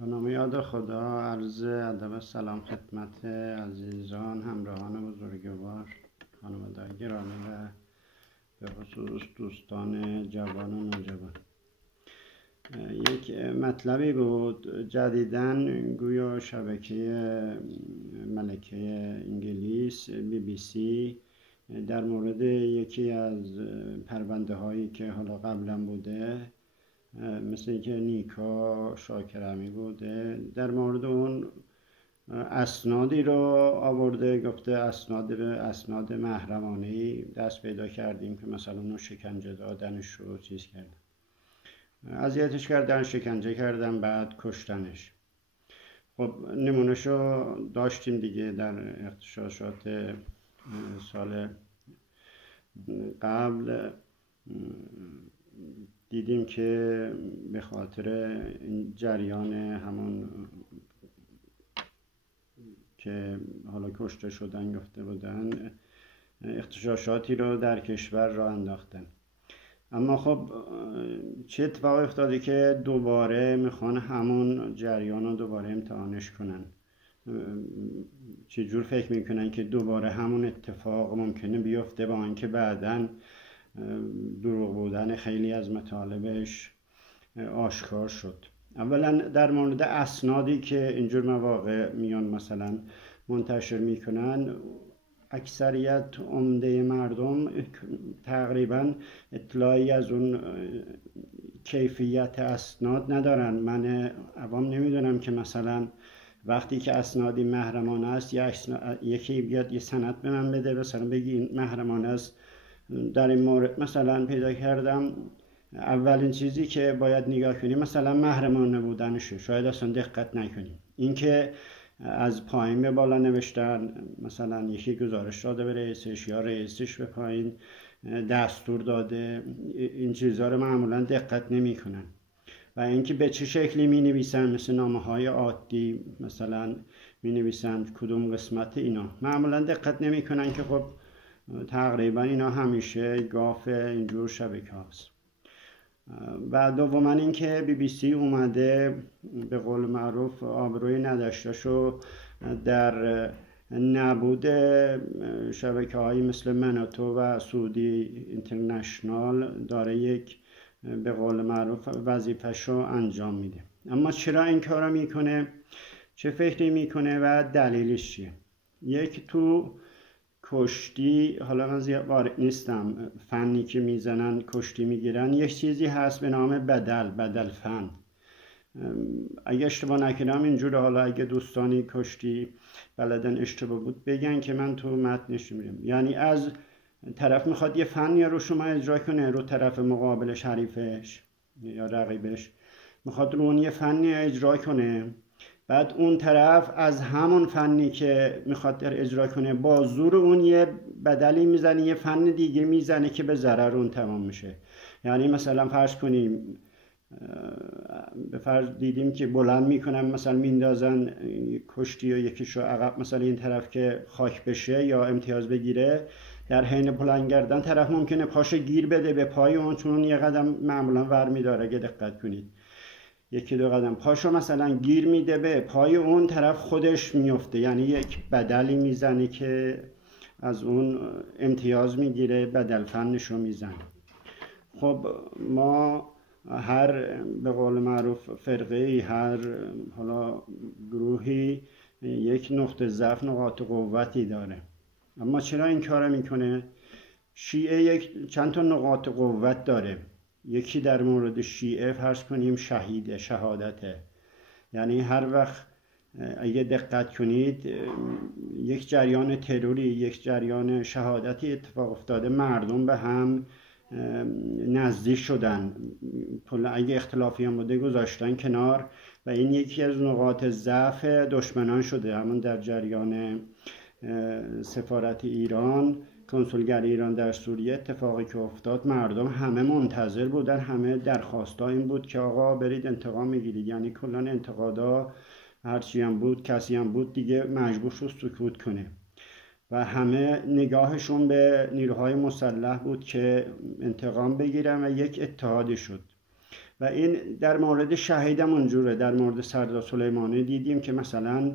به نام یاد خدا. عرض ادب و سلام خدمت عزیزان، همراهان بزرگوار، خانواده‌های گرامی و به خصوص دوستان جوان و نوجوان. یک مطلبی بود جدیداً گویا شبکه ملکه انگلیس BBC در مورد یکی از پرونده هایی که حالا قبلا بوده، مثل اینکه نیکا شاکرمی بوده، در مورد اون اسنادی رو آورده، گفته اسناد محرمانه‌ای دست پیدا کردیم که مثلا اونو شکنجه دادنش رو چیز کردن، اذیتش کردن، شکنجه کردن، بعد کشتنش. خب نمونهشو داشتیم دیگه در اغتشاشات سال قبل. دیدیم که به خاطر جریان همون که حالا کشته شدن گفته بودن، اغتشاشاتی رو در کشور را انداختن. اما خب چه اتفاقی افتاده که دوباره میخوان همون جریان رو دوباره امتحانش کنن؟ چجور فکر میکنن که دوباره همون اتفاق ممکنه بیفته، با اینکه بعداً دروغ بودن خیلی از مطالبش آشکار شد؟ اولا در مورد اسنادی که اینجور مواقع میان مثلا منتشر میکنن، اکثریت عمده مردم تقریبا اطلاعی از اون کیفیت اسناد ندارن. من عوام نمیدونم که مثلا وقتی که اسنادی محرمانه است، یکی بیاد یه سند به من بده، مثلا بگی این محرمانه است، در این مورد مثلا پیدا کردم، اولین چیزی که باید نگاه کنیم مثلا محرمانه بودنشه، شاید اصلا دقت نکنیم. اینکه از پایین به بالا نوشتن، مثلا یکی گزارش داده به رئیسش یا رئیسش به پایین دستور داده، این چیزها رو معمولا دقت نمی کنن. و اینکه به چه شکلی می نویسن، مثل نامه های عادی مثلا می نویسن کدوم قسمت، اینا معمولا دقت نمی کنن که خب تقریبا اینا همیشه گاف اینجور شبکه هاست. و دوما اینکه BBC اومده به قول معروف آبروی نداشتشو در نبود شبکه هایی مثل منوتو و سعودی اینترنشنال داره یک به قول معروف وظیفه‌شو انجام میده. اما چرا این کارو میکنه؟ چه فکری میکنه و دلیلش چیه؟ یک، تو کشتی، حالا من زیاد وارد نیستم، فنی که میزنن کشتی میگیرن، یک چیزی هست به نام بدل فن. اگه اشتباه نکنم اینجوره، حالا اگه دوستانی کشتی بلدن اشتباه بود بگن که من تو متنش میرم. یعنی از طرف میخواد یه فن یا رو شما اجرا کنه، رو طرف مقابلش، حریفش یا رقیبش میخواد رو اون یه فنی اجرا کنه، بعد اون طرف از همون فنی که میخواد اجرا کنه با زور اون یه بدلی میزنه، یه فن دیگه میزنه که به ضرر اون تمام میشه. یعنی مثلا فرض کنیم، به فرض دیدیم که بلند میکنن، مثلا میندازن کشتی و یکیشو عقب، مثلا این طرف که خاک بشه یا امتیاز بگیره، در حین بلند کردن طرف ممکنه پاشو گیر بده به پای اون، چون یه قدم معمولا ور میداره، اگه دقت کنید یکی دو قدم پاشو مثلا گیر میده به پای اون طرف، خودش میفته، یعنی یک بدلی میزنه که از اون امتیاز میگیره، بدل فنشو میزنه. خب ما هر به قول معروف فرقه‌ای، هر حالا گروهی یک نقطه ضعف، نقاط قوتی داره. اما چرا این کارو میکنه؟ شیعه چند تا نقاط قوت داره. یکی در مورد شیعه فرض کنیم شهادته. یعنی هر وقت اگه دقت کنید یک جریان تروری، یک جریان شهادتی اتفاق افتاده، مردم به هم نزدیک شدن، اگه اختلافی هم بوده گذاشتن کنار، و این یکی از نقاط ضعف دشمنان شده. همون در جریان سفارت ایران، کنسولگری ایران در سوریه اتفاقی که افتاد، مردم همه منتظر بودن، همه درخواستا این بود که آقا برید انتقام میگیرید. یعنی کلان انتقادا هرچی هم بود، کسی هم بود دیگه مجبور شد سکوت کنه و همه نگاهشون به نیروهای مسلح بود که انتقام بگیرن و یک اتحادی شد. و این در مورد شهیدم اونجوره. در مورد سردار سلیمانی دیدیم که مثلا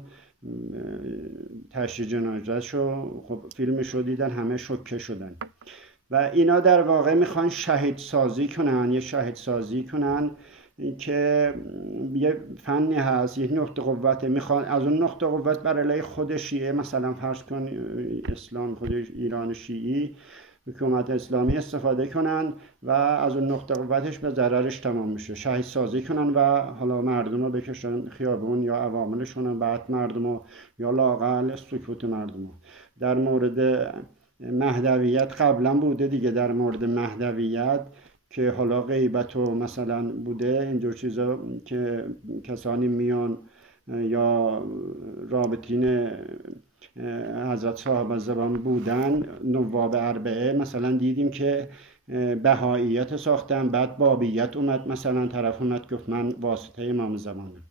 تشییع جنازه‌شو خب فیلمشو دیدن، همه شوکه شدن و اینا در واقع میخوان شهید سازی کنن، یه شهید سازی کنن که یه فنی هست، یه نقطه قوته، میخوان از اون نقطه قوت بر علیه خود شیعه، مثلا فرض کن اسلام، خود ایران شیعی، حکومت اسلامی استفاده کنن و از اون نقطه قوتش به ضررش تمام میشه، شهید سازی کنن و حالا مردم رو بکشن خیابون یا عواملشون رو، بعد مردم رو، یا لااقل سکوت مردم رو. در مورد مهدویت قبلا بوده دیگه، در مورد مهدویت که حالا غیبت و مثلا بوده اینجور چیزا که کسانی میان یا رابطین حضرت صاحب زبان بودن، نواب اربعه مثلا دیدیم که بهاییت ساختن، بعد بابیت اومد، مثلا طرف اومد گفت من واسطه امام زمانم.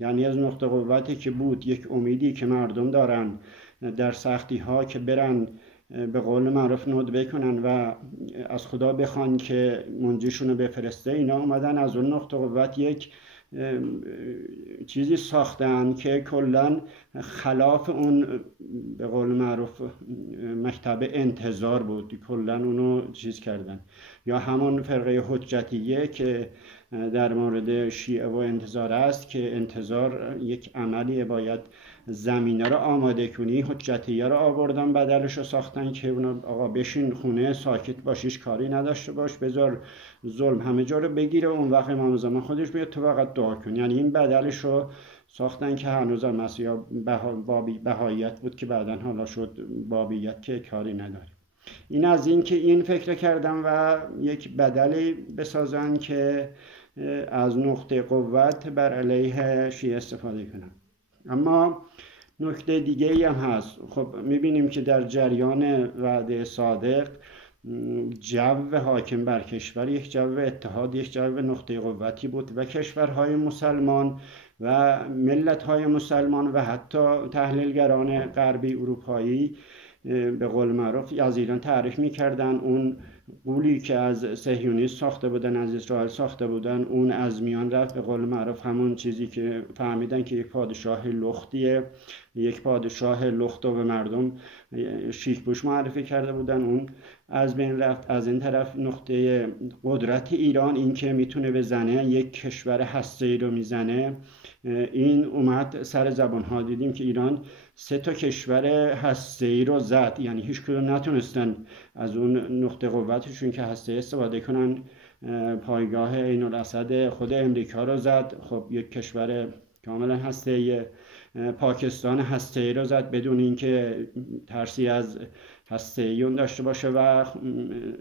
یعنی از نقطه قوتی که بود، یک امیدی که مردم دارن در سختی ها که برن به قول معروف ندبه کنن و از خدا بخوان که منجیشون رو بفرسته، اینا اومدن از اون نقطه قوت یک چیزی ساختن که کلا خلاف اون به قول معروف مکتب انتظار بود، کلا اونو چیز کردن. یا همون فرقه حجتیه که در مورد شیعه و انتظار است که انتظار یک عملیه، باید زمینه رو آماده کنی، حجتیه رو آوردن بدلش رو ساختن که اونو آقا بشین خونه ساکت باشیش، کاری نداشته باش، بذار ظلم همه جا رو بگیره، اون وقت امام زمان خودش بیاد تو فقط دعا کن. یعنی این بدلش رو ساختن که هنوز هم مسیحا بهاییت بود که بعدا حالا شد بابیت که کاری نداره. این از این که این فکر کردم و یک بدلی بسازن که از نقطه قوت بر علیه شیعه استفاده کنن. اما نکته دیگه ای هم هست. خب میبینیم که در جریان وعده صادق جو حاکم بر کشور یک جو اتحاد، یک جو نقطه قوتی بود و کشورهای مسلمان و ملت‌های مسلمان و حتی تحلیلگران غربی اروپایی به قول معروف از ایران تعریف می‌کردن اون قولی که از صهیونیست ساخته بودن، از اسرائیل ساخته بودن، اون از میان رفت. به قول معروف همون چیزی که فهمیدن که یک پادشاه لختیه، یک پادشاه لخت رو به مردم شیک پوش معرفی کرده بودن، اون از بین رفت. از این طرف نقطه قدرت ایران، این که میتونه بزنه، یک کشور هسته‌ای رو میزنه، این اومد سر زبانها. دیدیم که ایران 3 کشور هسته‌ای رو زد، یعنی هیچ کدوم نتونستن از اون نقطه قوتشون که هسته‌ای استفاده کنن. پایگاه عین الاسد خود امریکا رو زد، خب یک کشور کاملا هسته‌ای. پاکستان هسته‌ای رو زد بدون اینکه ترسی از هسته‌ای اون داشته باشه و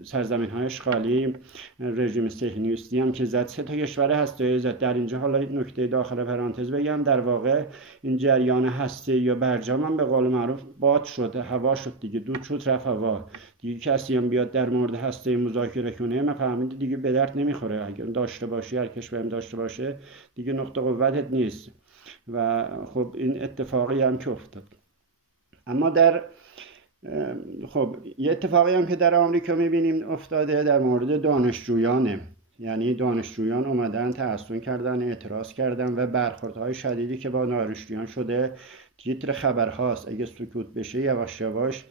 سرزمین‌های اشغالی رژیم صهیونیستی هم که زد 3 کشور هسته‌ای زد. در اینجا حالا نکته داخل پرانتز بگم، در واقع این جریان هسته‌ای یا برجام هم به قول معروف باد شد، هوا شد دیگه، دود شد رفت هوا دیگه. کسی هم بیاد در مورد هسته‌ای مذاکره کنه، من فهمید دیگه به درد نمیخوره. اگر داشته باشی، هر کشوری داشته باشه، دیگه نقطه قوتت نیست. و خب این اتفاقی هم که افتاد. اما در خب یه اتفاقی هم که در آمریکا میبینیم افتاده در مورد دانشجویانه. یعنی دانشجویان اومدن تحصیل کردن، اعتراض کردن و برخوردهای شدیدی که با دانشجویان شده تیتر خبرهاست. اگه سکوت بشه یواش یواش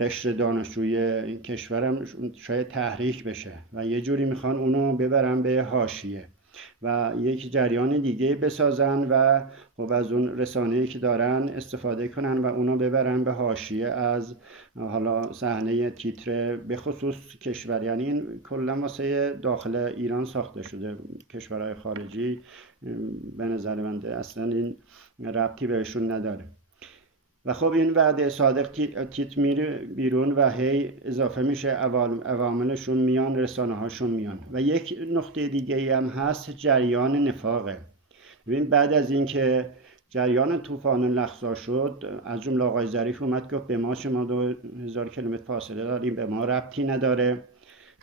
قشر دانشجوی کشورم شاید تحریک بشه و یه جوری میخوان اونو ببرن به حاشیه و یک جریان دیگه بسازن و خب از اون رسانه‌ای که دارن استفاده کنن و اونو ببرن به حاشیه از حالا صحنه تیتر به خصوص کشور. یعنی این کلا واسه داخل ایران ساخته شده، کشورهای خارجی به نظر من اصلا این ربطی بهشون نداره. و خب این وعده صادق تیتر میره بیرون و هی اضافه میشه، عواملشون میان، رسانه هاشون میان. و یک نقطه دیگه هم هست، جریان نفاقه. ببین بعد از این که جریان طوفان الاقصی شد، از جمله آقای ظریف اومد گفت به ما 2000 کیلومتر فاصله داریم، به ما ربطی نداره.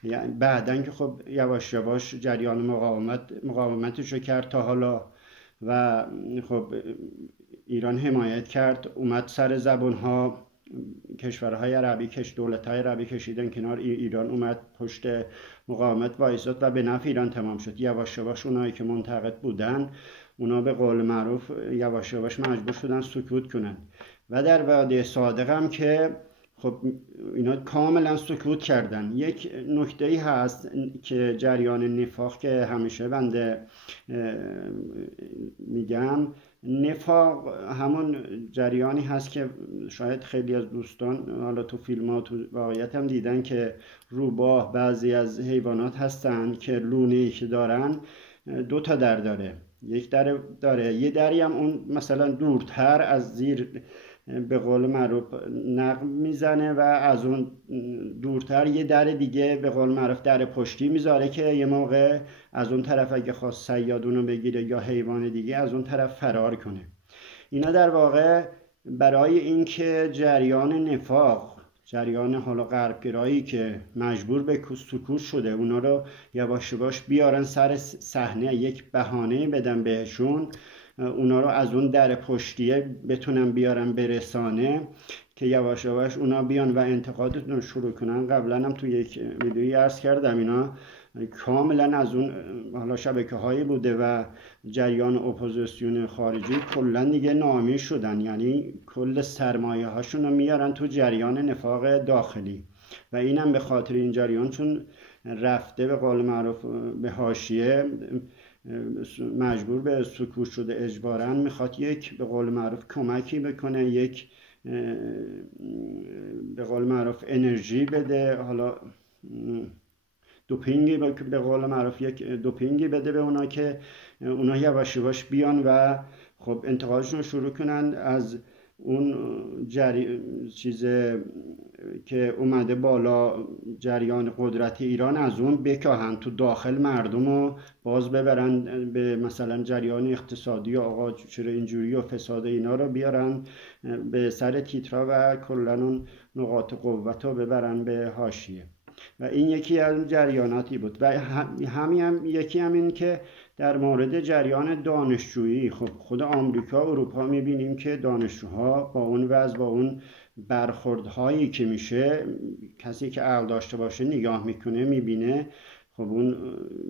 یعنی بعدن که خب یواش یواش جریان مقاومتشو کرد تا حالا و خب ایران حمایت کرد، اومد سر زبانها، کشورهای عربی دولت‌های عربی کشیدن کنار، ایران اومد پشت مقاومت وایساد و به نفع ایران تمام شد. یواش یواش اونایی که منتقد بودن اونا به قول معروف یواش یواش مجبور شدن سکوت کنن و در وعده صادق هم که خب اینا کاملا سکوت کردن. یک نکته‌ای هست که جریان نفاق که همیشه بنده میگم، نفاق همون جریانی هست که شاید خیلی از دوستان حالا تو فیلم ها تو واقعیت هم دیدن که روباه بعضی از حیوانات هستن که لونه‌ای که دارن 2 تا در داره، یک در داره، یه دری هم اون مثلا دورتر از زیر به قول معروف نقب میزنه و از اون دورتر یه در دیگه به قول معروف در پشتی میذاره که یه موقع از اون طرف اگه خواست صیاد اونو بگیره یا حیوان دیگه از اون طرف فرار کنه. اینا در واقع برای اینکه جریان نفاق، جریان حالا غربگرایی که مجبور به سکوت شده اونا رو یواش یواش بیارن سر صحنه، یک بهانه بدن بهشون، اونا رو از اون در پشتیه بتونن بیارن به رسانه که یواش یواش اونا بیان و انتقادتون شروع کنن. قبلا هم تو یک ویدیویی عرض کردم اینا کاملا از اون حالا شبکه هایی بوده و جریان اپوزیسیون خارجی کلا دیگه ناامید شدن، یعنی کل سرمایه هاشون رو میارن تو جریان نفاق داخلی و اینم به خاطر این جریان چون رفته به قول معروف به حاشیه، مجبور به سکوت شده اجباراً، میخواد یک به قول معروف کمکی بکنه، یک به قول معروف انرژی بده، حالا دوپینگی به قول معروف یک دوپینگی بده به اونا که اونا یواش یواش بیان و خب انتقادشون رو شروع کنن از اون چیز که اومده بالا، جریان قدرت ایران، از اون بکاهن تو داخل مردم رو باز ببرن به مثلا جریان اقتصادی و آقا چرا اینجوری و فساد اینا رو بیارن به سر تیترا و کلا اون نقاط قوت رو ببرن به حاشیه. و این یکی از جریاناتی بود و یکی هم این که در مورد جریان دانشجویی، خب خود آمریکا و اروپا میبینیم که دانشجوها با اون وضع، با اون برخوردهایی که میشه، کسی که عقل داشته باشه نگاه میکنه میبینه خب اون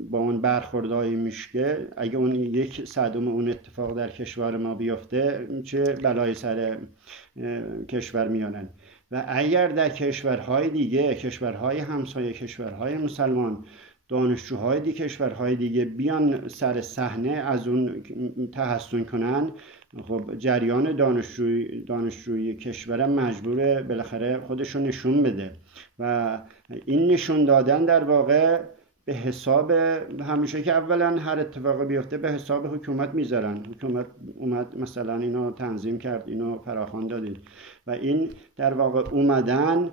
با اون برخوردهایی میشه، اگه اون 1/100 اون اتفاق در کشور ما بیفته چه بلایی سر کشور میانن. و اگر در کشورهای دیگه، کشورهای همسایه، کشورهای مسلمان، دانشجوهای دیگه کشورهای دیگه بیان سر صحنه از اون تحسن کنن، خب جریان دانشجویی کشور مجبوره بالاخره خودشو نشون بده و این نشون دادن در واقع به حساب، همیشه که اولا هر اتفاقی بیفته به حساب حکومت میذارن، حکومت اومد مثلا اینو تنظیم کرد، اینو فراخوان دادید و این در واقع اومدن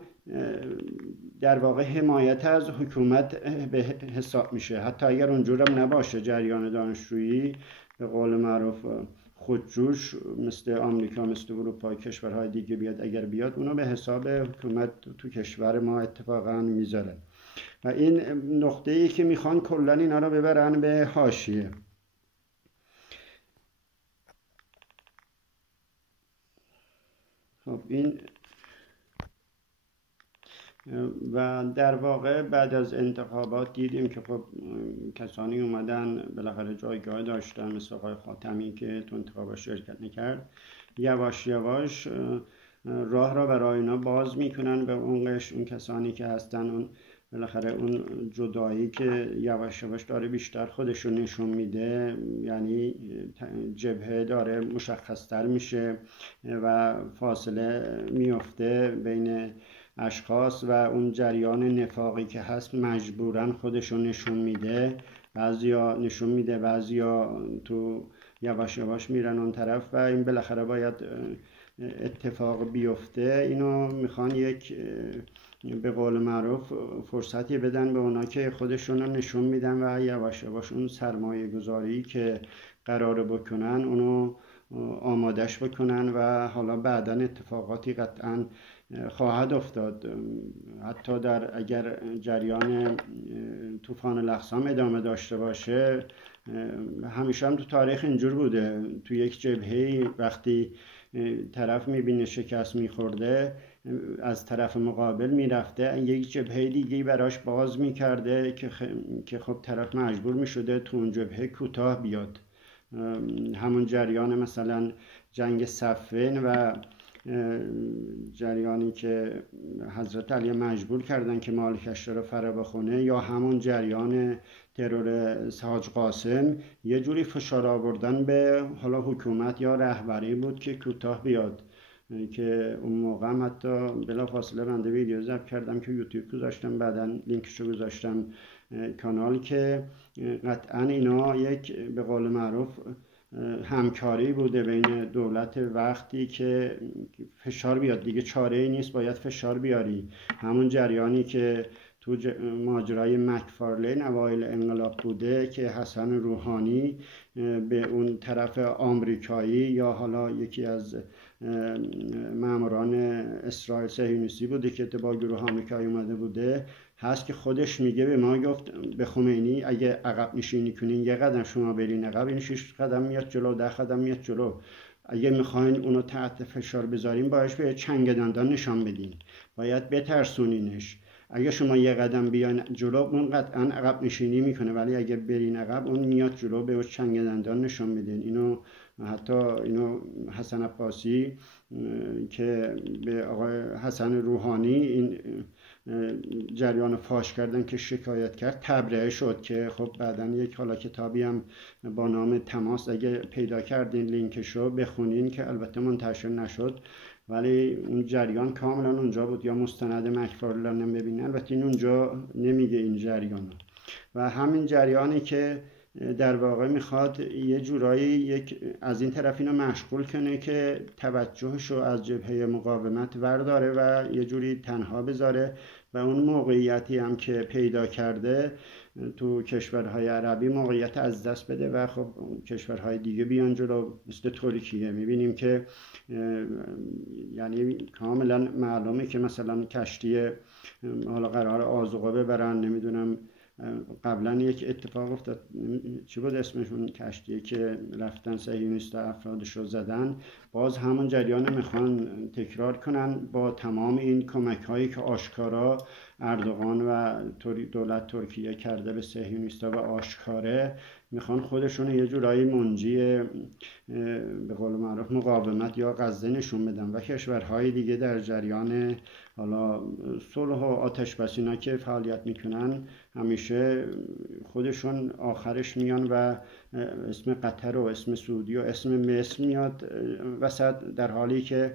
در واقع حمایت از حکومت به حساب میشه، حتی اگر اونجورم نباشه. جریان دانشجویی به قول معروف خودجوش مثل آمریکا، مثل اروپا، کشورهای دیگه بیاد، اگر بیاد اونو به حساب حکومت تو کشور ما اتفاقا میذارن و این نقطه‌ای که میخوان کلا اینا رو ببرن به حاشیه. خب این و در واقع بعد از انتخابات دیدیم که خب کسانی اومدن بالاخره جایگاه داشتن مثل آقای خاتمی که تو انتخابات شرکت نکرد، یواش یواش راه را برای اینا باز میکنن به اون کسانی که هستن، اون بالاخره اون جدایی که یواش یواش داره بیشتر خودشو نشون میده، یعنی جبهه داره مشخصتر میشه و فاصله میفته بین اشخاص و اون جریان نفاقی که هست مجبورن خودشو نشون میده، بعضیا نشون میده، بعضیا تو یواش یواش میرن اون طرف و این بالاخره باید اتفاق بیفته. اینو میخوان یک به قول معروف فرصتی بدن به اونا که خودشون رو نشون میدن و یواش یواش اون سرمایه گذاری که قراره بکنن اونو آمادش بکنن و حالا بعداً اتفاقاتی قطعاً خواهد افتاد. حتی در اگر جریان طوفان الاقصی ادامه داشته باشه، همیشه هم تو تاریخ اینجور بوده، تو یک جبهه وقتی طرف میبینه شکست میخورده از طرف مقابل میرفته یک جبهه دیگه براش باز میکرده که خب طرف مجبور میشده تو اون جبهه کوتاه بیاد. همون جریان مثلا جنگ صفین و جریانی که حضرت علی مجبور کردن که مالکش رو فرا بخونه، یا همون جریان ترور حاج قاسم، یه جوری فشار آوردن به حالا حکومت یا رهبری بود که کوتاه بیاد. که اون موقع هم حتی بلافاصله بنده ویدیو ضبط کردم که یوتیوب گذاشتم، بعدا لینکشو گذاشتم کانال، که قطعا اینا یک به قول معروف همکاری بوده بین دولت. وقتی که فشار بیاد دیگه چاره ای نیست، باید فشار بیاری. همون جریانی که تو ماجرای مکفارلین اوایل انقلاب بوده که حسن روحانی به اون طرف آمریکایی یا حالا یکی از ماموران اسرائیل صهیونیستی بوده که با گروه آمریکایی اومده بوده، هست که خودش میگه به ما گفت به خمینی اگه عقب نشینی کنین یه قدم شما برین عقب، این 6 قدم میاد جلو، 10 قدم میاد جلو. اگه میخواین اونو تحت فشار بذارین باید به چنگ دندان نشان بدین، باید بترسونینش. اگه شما یه قدم بیاین جلو اون قطعا عقب نشینی میکنه، ولی اگه برین عقب اون میاد جلو، به چنگ دندان نشان بدین. اینو حتی حسن عباسی که به آقای حسن روحانی این جریان فاش کردن که شکایت کرد تبرئه شد، که خب بعدا یک حالا کتابی هم با نام تماس، اگه پیدا کردین لینکشو بخونین، که البته منتشر نشد ولی اون جریان کاملا اونجا بود. یا مستند مکفارلین ببینن، البته این اونجا نمیگه این جریانو. و همین جریانی که در واقع میخواد یه جورایی از این طرف اینو مشغول کنه که توجهشو از جبهه مقاومت ورداره و یه جوری تنها بذاره، و اون موقعیتی هم که پیدا کرده تو کشورهای عربی موقعیت از دست بده و خب کشورهای دیگه بیان جلو. مثل ترکیه میبینیم که یعنی کاملا معلومه که مثلا کشتی حالا قرار آذوقه ببرن، نمیدونم قبلا یک اتفاق افتاد، چی بود اسمشون، کشتیه که رفتن صهیونیست افرادش رو زدن، باز همون جریان میخوان تکرار کنن با تمام این کمک هایی که آشکارا اردوغان و دولت ترکیه کرده به صهیونیستا و آشکاره، میخوان خودشون یه جورایی منجی به قول معروف مقاومت یا غزه نشون بدن و کشورهای دیگه در جریان حالا صلح و آتش بس اینا که فعالیت میکنن همیشه خودشون آخرش میان و اسم قطر و اسم سعودی و اسم مصر میاد وسط، در حالی که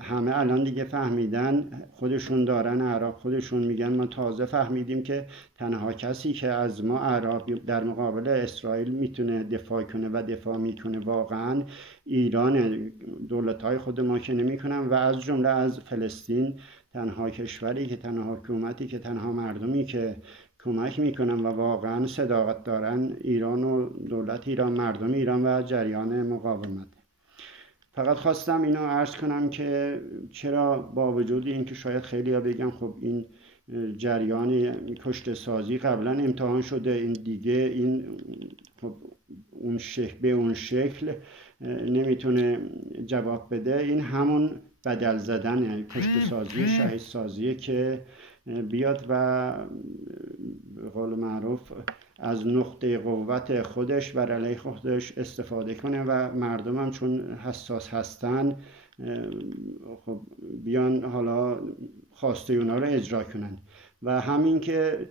همه الان دیگه فهمیدن، خودشون دارن اعراب خودشون میگن ما تازه فهمیدیم که تنها کسی که از ما اعراب در مقابل اسرائیل میتونه دفاع کنه و دفاع میکنه واقعا ایران، دولت‌های خود ما که نمیکنن، و از جمله از فلسطین تنها کشوری که تنها حکومتی که تنها مردمی که کمک میکنن و واقعا صداقت دارن ایران و دولت ایران، مردم ایران و جریان مقاومت. فقط خواستم اینو عرض کنم که چرا با وجود اینکه شاید خیلی ها بگن خب این جریان کشته سازی قبلا امتحان شده، این دیگه این خب اون به اون شکل نمیتونه جواب بده، این همون بدل زدن، یعنی کشته سازی شهید سازی که بیاد و به قول معروف از نقطه قوت خودش بر علیه خودش استفاده کنه و مردم هم چون حساس هستن خب بیان حالا خواسته اونا رو اجرا کنن. و همین که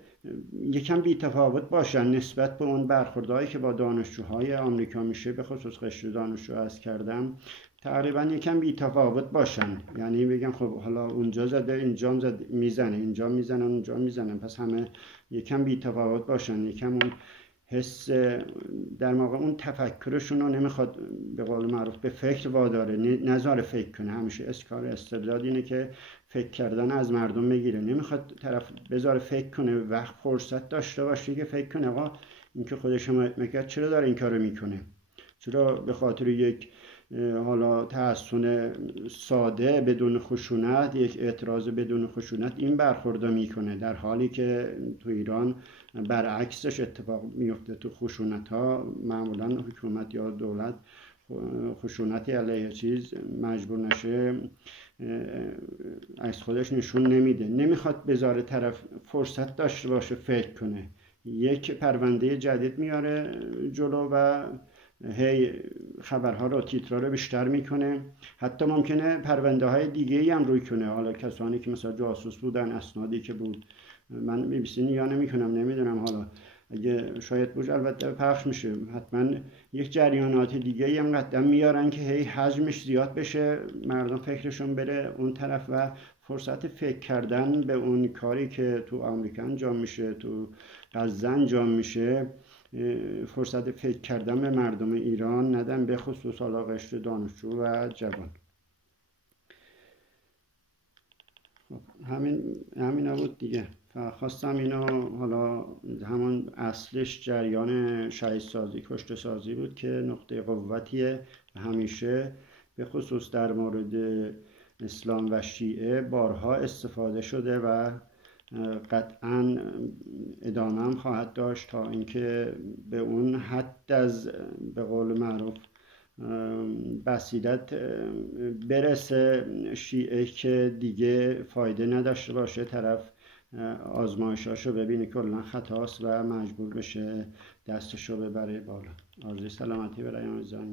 یکم بی‌تفاوت باشن نسبت به اون برخوردهایی که با دانشجوهای آمریکا میشه، به خصوص قشر دانشجو عرض کردم، تقریبا یکم بی‌تفاوت باشن، یعنی بگن خب حالا اونجا زده اینجا میزنه، اینجا میزنن اونجا میزنن، پس همه یکم بی‌تفاوت باشن، یکم اون حس در واقع اون تفکرشون رو نمیخواد به قول معروف به فکر واداره، نذاره فکر کنه. همیشه اسکار استبداد اینه که فکر کردن از مردم بگیره، نمیخواد طرف بذاره فکر کنه، وقت فرصت داشته باشه که فکر کنه آقا این که خودش میگه چرا داره این کارو میکنه، چرا به خاطر یک حالا تحسن ساده بدون خشونت، یک اعتراض بدون خشونت این برخورد میکنه، در حالی که تو ایران برعکسش اتفاق میفته. تو خشونت ها معمولا حکومت یا دولت خشونتی علیه چیز مجبور نشه از خودش نشون نمیده، نمیخواد بذاره طرف فرصت داشته باشه فکر کنه. یک پرونده جدید میاره جلو و هی خبرها رو تیترها رو بیشتر میکنه. حتی ممکنه پرونده های دیگه ای هم روی کنه، حالا کسانی که مثلا جاسوس بودن، اسنادی که بود. من BBC یا نمیکنم، نمیدونم، حالا اگه شاید بود البته پخش میشه، حتما یک جریانات دیگه ای هم قدم میارن که هی حجمش زیاد بشه، مردم فکرشون بره اون طرف و فرصت فکر کردن به اون کاری که تو آمریکا انجام میشه، تو غزه انجام میشه، فرصت فکر کردن به مردم ایران ندن، به خصوص حالا قشر دانشجو و جوان. همین بود دیگه. خواستم اینو، حالا همون اصلش جریان شهید سازی، کشته سازی بود که نقطه قوتیه همیشه، به خصوص در مورد اسلام و شیعه بارها استفاده شده و قطعا ادامه هم خواهد داشت تا اینکه به اون حد از به قول معروف بصیرت برسه شیعه که دیگه فایده نداشته باشه، طرف آزمایشاشو ببینه کلا خطاست و مجبور بشه دستشو ببره بالا. آرزوی سلامتی برای عزیزان.